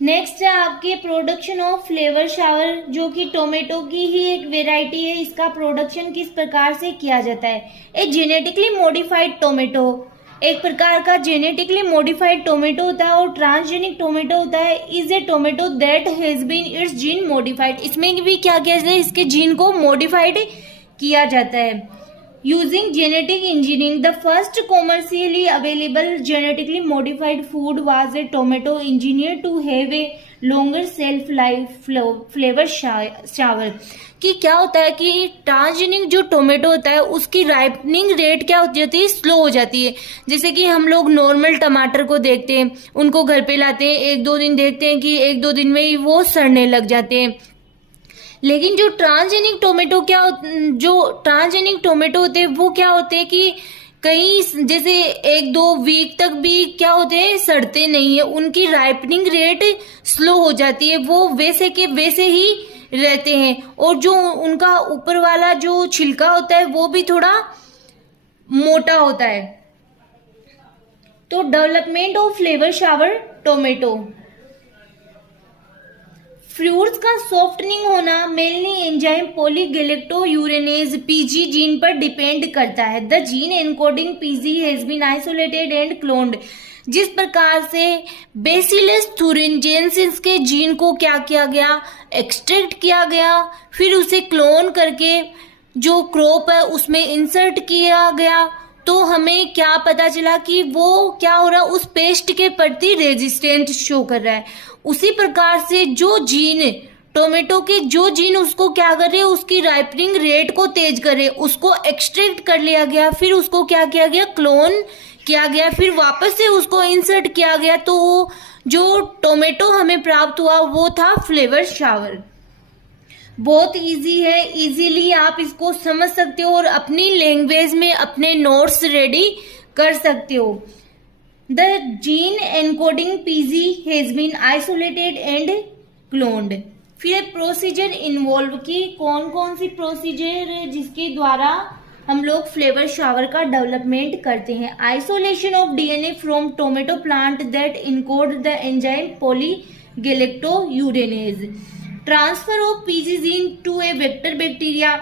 Next है आपके production of Flavr shower, जो कि टोमेटो की ही एक वेराइटी है। इसका प्रोडक्शन किस प्रकार से किया जाता है? ए जेनेटिकली मॉडिफाइड टोमेटो, एक प्रकार का जेनेटिकली मॉडिफाइड टोमेटो होता है, और ट्रांसजेनिक टोमेटो होता है is a tomato that has been its gene modified. इसमें भी क्या किया जाता है? इसके जीन को मॉडिफाइड किया जाता है using genetic engineering. The first commercially available genetically modified food was a tomato engineer to have a longer shelf life Flavr Savr. कि क्या होता है कि ट्रांसजेनिक जो टोमेटो होता है उसकी राइपनिंग रेट क्या हो जाती है? स्लो हो जाती है। जैसे कि हम लोग नॉर्मल टमाटर को देखते हैं, उनको घर पे लाते हैं, 1-2 दिन देखते हैं कि 1-2 दिन में ही वो सड़ने लग जाते हैं। लेकिन जो ट्रांसजेनिक टोमेटो होते हैं वो क्या होते हैं कि कहीं जैसे 1-2 वीक तक भी क्या होते हैं? सड़ते नहीं है। उनकी राइपनिंग रेट स्लो हो जाती है, वो वैसे के वैसे ही रहते हैं, और जो उनका ऊपर वाला जो छिलका होता है वो भी थोड़ा मोटा होता है। तो development of Flavr Savr tomato, fruits का सॉफ्टनिंग होना mainly enzyme polygalacturonase PG gene पर डिपेंड करता है। The gene encoding PG has been isolated and cloned. जिस प्रकार से बेसिलस थुरिंजेंसिस के जीन को क्या किया गया? एक्सट्रैक्ट किया गया, फिर उसे क्लोन करके जो क्रॉप है उसमें इंसर्ट किया गया, तो हमें क्या पता चला कि वो क्या हो रहा है? उस पेस्ट के प्रति रेजिस्टेंट शो कर रहा है। उसी प्रकार से जो जीन टोमेटो के जो जीन उसको क्या कर रहे हैं? उसकी राइपनिंग रेट को तेज कर रहे हैं, उसको एक्सट्रैक्ट कर लिया गया, फिर उसको क्या किया गया? क्लोन किया गया, फिर वापस से उसको इंसर्ट किया गया, तो जो टोमेटो हमें प्राप्त हुआ वो था फ्लेवर शावर। बहुत इजी है, इजीली आप इसको समझ सकते हो और अपनी लैंग्वेज में अपने नोट्स रेडी कर सकते हो। The gene encoding PG has been isolated and cloned. फिर प्रोसीजर इन्वॉल्व की कौन कौन सी प्रोसीजर है जिसके द्वारा हम लोग फ्लेवर शावर का डेवलपमेंट करते हैं? Isolation of DNA from tomato plant that encode the enzyme polygalacturonase, transfer of PG gene to a vector bacteria.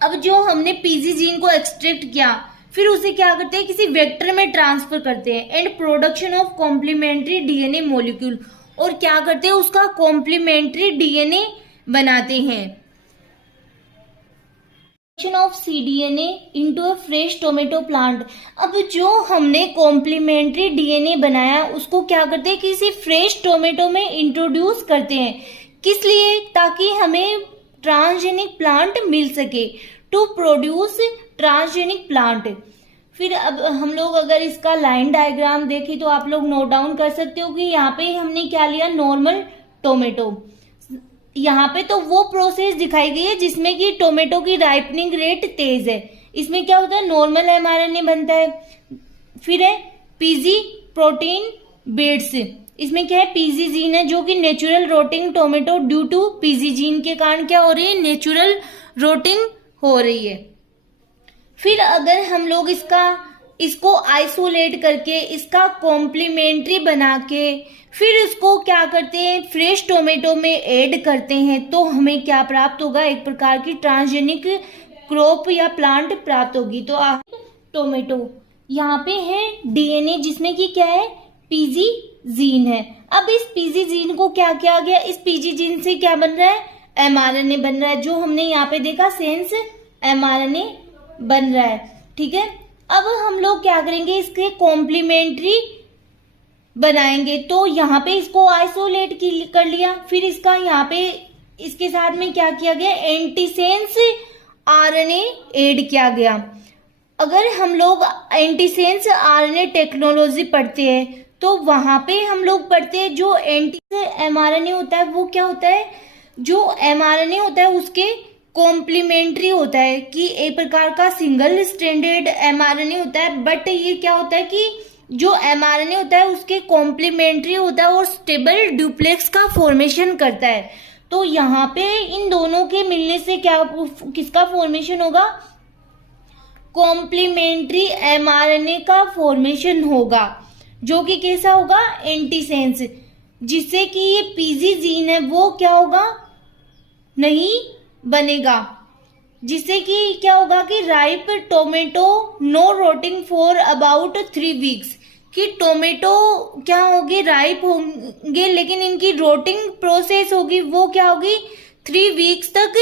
अब जो हमने पीजी जीन को एक्सट्रैक्ट किया, फिर उसे क्या करते हैं? किसी वेक्टर में ट्रांसफर करते हैं। And production of complementary DNA molecule, और क्या करते हैं? उसका कॉम्प्लीमेंट्री डीएनए बनाते हैं। Of cDNA into a fresh tomato plant। अब जो हमने कॉम्प्लीमेंट्री डीएनए बनाया उसको क्या करते हैं? किसी फ्रेश टोमेटो में इंट्रोड्यूस करते हैं। किस लिए? ताकि हमें ट्रांसजेनिक प्लांट मिल सके, टू प्रोड्यूस ट्रांसजेनिक प्लांट। फिर अब हम लोग अगर इसका लाइन डायग्राम देखें तो आप लोग नोट डाउन कर सकते हो कि यहाँ पे हमने क्या लिया? Normal tomato. यहाँ पे तो वो प्रोसेस दिखाई गई है जिसमें कि टोमेटो की राइपनिंग रेट तेज है। इसमें क्या होता है? नॉर्मल एमआरएनए बनता है। फिर है पीजी प्रोटीन बेड्स, इसमें क्या है? पीजी जीन है जो कि natural rotting tomato due to PG gene के कारण क्या हो रही है? नेचुरल रोटिंग हो रही है। फिर अगर हम लोग इसको आइसोलेट करके इसका कॉम्प्लीमेंट्री बना के फिर इसको क्या करते हैं? फ्रेश टोमेटो में ऐड करते हैं, तो हमें क्या प्राप्त होगा? एक प्रकार की ट्रांसजेनिक क्रॉप या प्लांट प्राप्त होगी। तो टोमेटो यहाँ पे है डीएनए जिसमें कि क्या है? पीजी जीन है। अब इस पीजी जीन को क्या किया गया? इस पीजी जीन से क्या बन रहा है? एमआरएनए बन रहा है, जो हमने यहाँ पे देखा सेंस एमआरएनए बन रहा है। ठीक है, अब हम लोग क्या करेंगे? इसके कॉम्प्लीमेंट्री बनाएंगे। तो यहाँ पे इसको आइसोलेट कर लिया, फिर इसका यहाँ पे इसके साथ में क्या किया गया? एंटीसेंस आरएनए ऐड किया गया। अगर हम लोग एंटीसेंस आरएनए टेक्नोलॉजी पढ़ते हैं तो वहां पे हम लोग पढ़ते हैं जो एंटी एमआरएनए होता है वो क्या होता है? जो एमआरएनए होता है उसके कॉम्प्लीमेंट्री होता है, कि एक प्रकार का सिंगल स्ट्रैंडेड एमआरएनए होता है, बट ये क्या होता है कि जो एमआरएनए होता है उसके कॉम्प्लीमेंट्री होता है और स्टेबल डुप्लेक्स का फॉर्मेशन करता है। तो यहाँ पे इन दोनों के मिलने से क्या किसका फॉर्मेशन होगा? कॉम्प्लीमेंट्री एमआरएनए का फॉर्मेशन होगा, जो कि कैसा होगा? एंटीसेंस। जिससे कि ये पीजी जीन है वो क्या होगा, नहीं बनेगा। जिससे कि क्या होगा कि ripe tomato no rotting for about 3 weeks, कि टोमेटो क्या होगी, राइप होंगे लेकिन इनकी रोटिंग प्रोसेस होगी वो क्या होगी, 3 वीक्स तक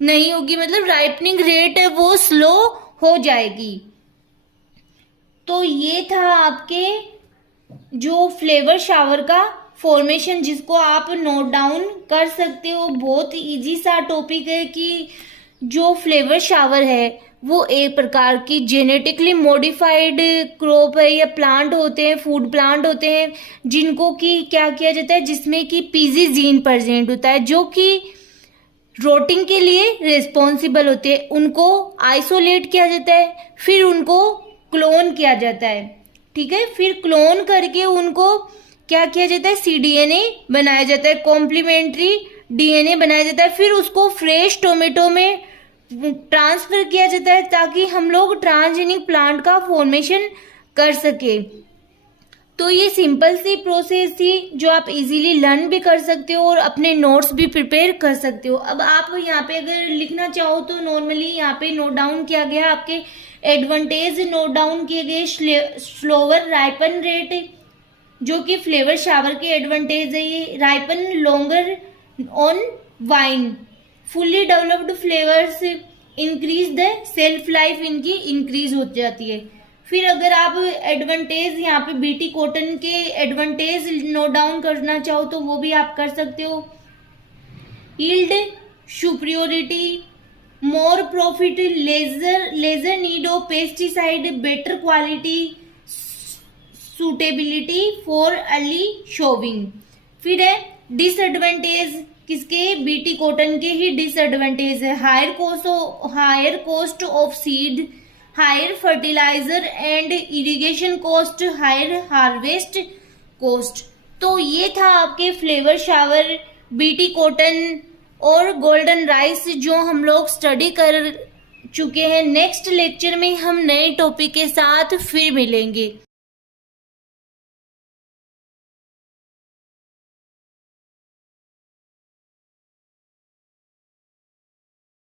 नहीं होगी, मतलब राइपनिंग रेट है वो स्लो हो जाएगी। तो ये था आपके जो फ्लेवर शावर का फॉर्मेशन, जिसको आप नोट डाउन कर सकते हो। बहुत इजी सा टॉपिक है कि जो फ्लेवर शावर है वो एक प्रकार की जेनेटिकली मॉडिफाइड क्रॉप है या प्लांट होते हैं, फूड प्लांट होते हैं, जिनको कि क्या किया जाता है, जिसमें कि पीजी जीन प्रेजेंट होता है जो कि रोटिंग के लिए रिस्पॉन्सिबल होते हैं। उनको आइसोलेट किया जाता है, फिर उनको क्लोन किया जाता है, ठीक है। फिर क्लोन करके उनको क्या किया जाता है, सीडीएनए बनाया जाता है, कॉम्प्लीमेंट्री डीएनए बनाया जाता है। फिर उसको फ्रेश टोमेटो में ट्रांसफर किया जाता है ताकि हम लोग ट्रांसजेनिक प्लांट का फॉर्मेशन कर सके। तो ये सिंपल सी प्रोसेस थी जो आप इजीली लर्न भी कर सकते हो और अपने नोट्स भी प्रिपेयर कर सकते हो। अब आप यहाँ पे अगर लिखना चाहो तो नॉर्मली यहाँ पे नोट डाउन किया गया, आपके एडवांटेज नोट डाउन किए गए, स्लोवर राइपन रेट जो कि फ्लेवर शावर के एडवांटेज है, ये ripen longer on vine, fully developed flavours increase the shelf life, इनकी इंक्रीज हो जाती है। फिर अगर आप एडवांटेज यहाँ पे बीटी कॉटन के एडवांटेज नोट डाउन करना चाहो तो वो भी आप कर सकते हो। Yield superiority, more profit, lesser need of pesticide, better quality, suitability for early sowing. फिर है डिसएडवांटेज, किसके, बीटी कॉटन के ही डिसएडवांटेज है, higher cost of seed, higher fertiliser and irrigation cost, higher harvest cost. तो ये था आपके फ्लेवर शावर, बीटी कॉटन और गोल्डन राइस जो हम लोग स्टडी कर चुके हैं। नेक्स्ट लेक्चर में हम नए टॉपिक के साथ फिर मिलेंगे।